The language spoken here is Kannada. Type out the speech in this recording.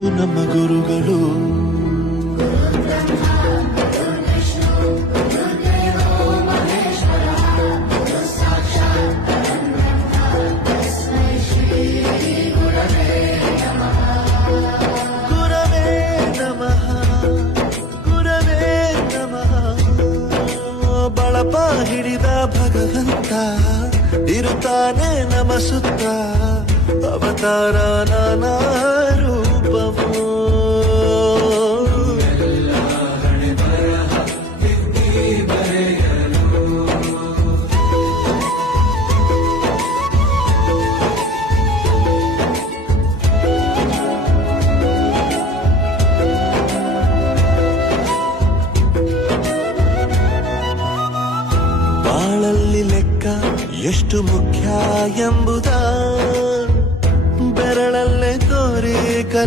ನಮ್ಮ ಗುರುಗಳು ಬಳಪ ಹಿಡಿದ ಭಗವಂತ ಇರುತ್ತಾನೆ ನಮ ಸುತ್ತ ಅವತಾರ ನಾನಾ ರೂಪವು ಬಾಳಲ್ಲಿ ಲೆಕ್ಕ ಎಷ್ಟು ಮುಖ್ಯ ಎಂಬುದ